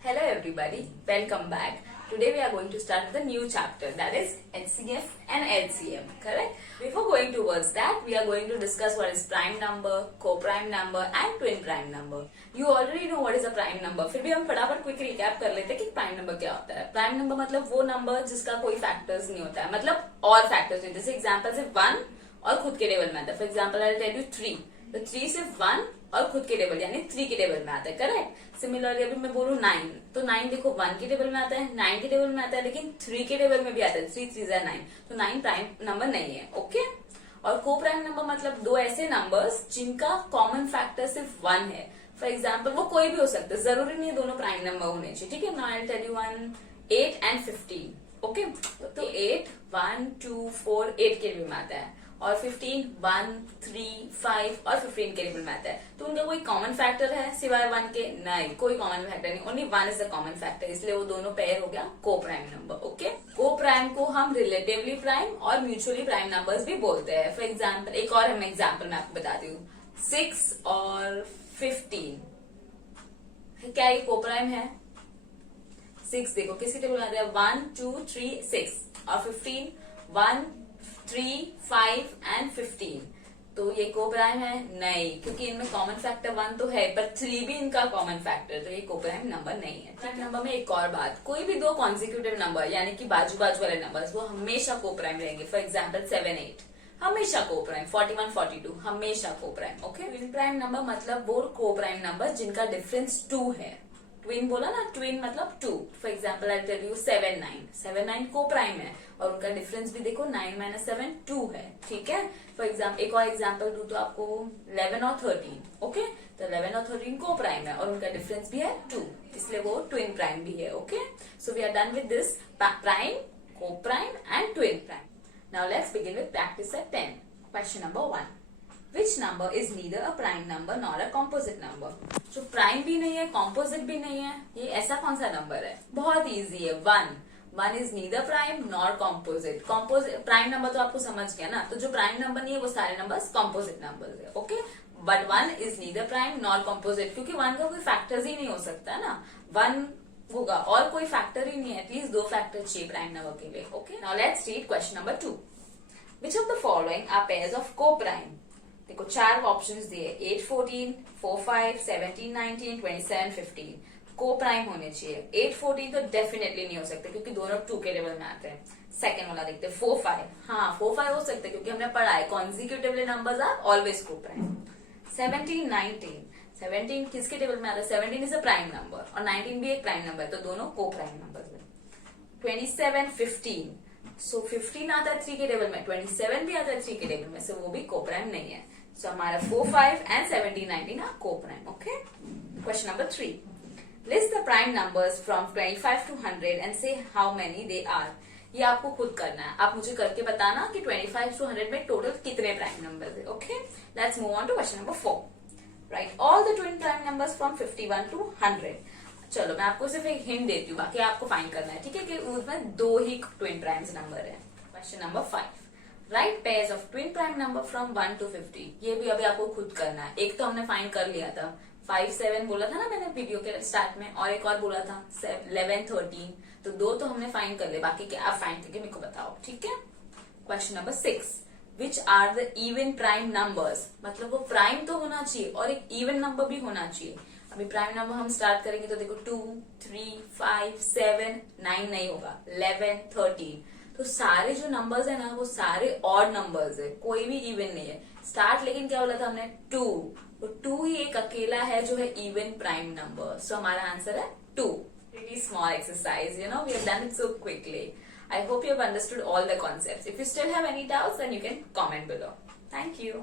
Hello everybody, welcome back. Today we are going to start with a new chapter, that is HCF and LCM, correct? Before going towards that, we are going to discuss what is prime number, co-prime number and twin prime number. You already know what is a prime number. फिर भी हम फटाफट quick recap कर लेते हैं कि prime number क्या होता है. प्राइम नंबर मतलब वो नंबर जिसका कोई फैक्टर्स नहीं होता है, मतलब और फैक्टर्स नहीं. जैसे एग्जांपल से 1 और खुद के टेबल में आता है. For example I will tell you 3, तो 3 सिर्फ 1 और खुद के टेबल यानी 3 के टेबल में आता है, करेक्ट. सिमिलरली अभी मैं बोलूं 9, तो 9 देखो 1 के टेबल में आता है, 9 के टेबल में आता है, लेकिन 3 के टेबल में भी आता है. 3 3 9, तो 9 प्राइम नंबर नहीं है. ओके. और को प्राइम नंबर मतलब दो ऐसे नंबर्स जिनका कॉमन फैक्टर सिर्फ 1 है. फॉर एग्जाम्पल वो कोई भी हो सकता है, जरूरी नहीं दोनों प्राइम नंबर होने चाहिए. ठीक है. Now I will tell you 8 and 15. Okay. तो 8 1 2 4 8 के टेबल में आता है, और 15 1 3 5 और 15 के टेबल में आता है. तो उनका कोई कॉमन फैक्टर है सिवाय 1 के? नहीं, कोई कॉमन फैक्टर नहीं. Only 1 is the common factor, इसलिए वो दोनों पेयर हो गया को प्राइम नंबर. ओके. को प्राइम को हम रिलेटिवली प्राइम और म्यूचुअली प्राइम नंबर्स भी बोलते हैं. फॉर एग्जाम्पल एक और हम एग्जाम्पल मैं आपको बताती हूँ. 6 और 15, क्या ये को प्राइम है? 6 देखो किसके टेबल में आता है? 1 2 3 6, और 15 1 3 5 एंड 15. तो ये को प्राइम है? नहीं, क्योंकि इनमें कॉमन फैक्टर 1 तो है, पर 3 भी इनका कॉमन फैक्टर, तो ये को प्राइम नंबर नहीं है. प्राइम नंबर में एक और बात, कोई भी दो कॉन्जिक्यूटिव नंबर यानी कि बाजू बाजू वाले नंबर्स वो हमेशा को प्राइम रहेंगे. फॉर एग्जाम्पल 7 8 हमेशा को प्राइम, 41 42 हमेशा को prime. Okay. Twin prime number मतलब वो को प्राइम नंबर जिनका डिफरेंस 2 है. ट्विन बोला ना, ट्विन मतलब 2. For example I tell you 7 9 को प्राइम है, और उनका डिफरेंस भी देखो 9 - 7 2 है. ठीक है. फॉर एग्जाम्पल एक और एग्जाम्पल दू तो आपको 11 और 13. ओके. तो 11 और 13 को प्राइम है, और उनका डिफरेंस भी है 2, इसलिए वो ट्विन प्राइम भी है. Okay. So we are done with this prime, co prime and twin prime. Now let's begin with practice set 10. Question number 1. Which number is neither a prime number nor a composite number? जो prime भी नहीं है, composite भी नहीं है, ये ऐसा कौन सा नंबर है? बहुत इजी है. 1 is neither prime nor composite. Prime number तो आपको समझ गया ना, तो जो प्राइम नंबर नहीं है वो सारे नंबर्स कॉम्पोजिट नंबर्स है. Okay. But 1 is neither prime nor composite, क्योंकि 1 का कोई फैक्टर्स ही नहीं हो सकता है ना. 1 होगा और कोई फैक्टर ही नहीं है, एटलीस्ट 2 फैक्टर चाहिए प्राइम नंबर के लिए. Okay. Now let's read question number 2. Which of the following are pairs of coprime? देखो 4 ऑप्शंस दिए, 8 14 4 5 17 19 27 15. को प्राइम होने चाहिए. 8 14 तो डेफिनेटली नहीं हो सकते, क्योंकि दोनों 2 के लेवल में आते हैं. सेकंड वाला देखते हैं 4 5. हाँ 4 5 हो सकते हैं, क्योंकि हमने पढ़ा है कॉन्जिक्यूटिवली नंबर्स आर ऑलवेज को प्राइम. 17 19 किसके टेबल में आता है? 17 इज अ प्राइम नंबर और 19 भी एक प्राइम नंबर, तो दोनों को प्राइम नंबर है. 27 15, सो 15 आता है 3 के टेबल में, 27 भी आता है 3 के टेबल में, सो वो भी को प्राइम नहीं है. सो हमारा 4 5 एंड 17 19 आर को prime. Okay. Question number 3. List the prime numbers from 25 to 100 and से हाउ मेनी दे आर. ये आपको खुद करना है. आप मुझे करके बताना कि 25 to 100 में टोटल कितने प्राइम नंबर्स है. Okay. Let's move on to question number 4. Right all the twin prime numbers from 51 to 100. चलो मैं आपको सिर्फ एक हिंट देती हूँ, बाकी आपको फाइंड करना है. ठीक है, कि उसमें 2 ही ट्विन प्राइम्स नंबर है. Question number 5. Right pairs of twin prime number from 1 to 50. ये भी अभी आपको खुद करना है. एक तो हमने फाइंड कर लिया था, 5 7 बोला था ना मैंने वीडियो के स्टार्ट में, और एक और बोला था 11 13. तो 2 तो हमने फाइंड कर ले, बाकी के आप फाइंड करके मेरे को बताओ. ठीक है. Question number 6. Which are the even prime numbers? मतलब वो प्राइम तो होना चाहिए और एक इवन नंबर भी होना चाहिए. अभी प्राइम नंबर हम स्टार्ट करेंगे तो देखो 2 3 5 7 9 नहीं होगा, 11 13. तो सारे जो नंबर्स है ना वो सारे ऑड नंबर्स है, कोई भी इवन नहीं है. स्टार्ट लेकिन क्या बोला था हमने? 2. तो 2 ही एक अकेला है जो है इवन प्राइम नंबर. सो हमारा आंसर है 2. Pretty small exercise, you know, we have done it so quickly. I hope you have understood all the concepts. If you still have any doubts, then you can comment below. Thank you.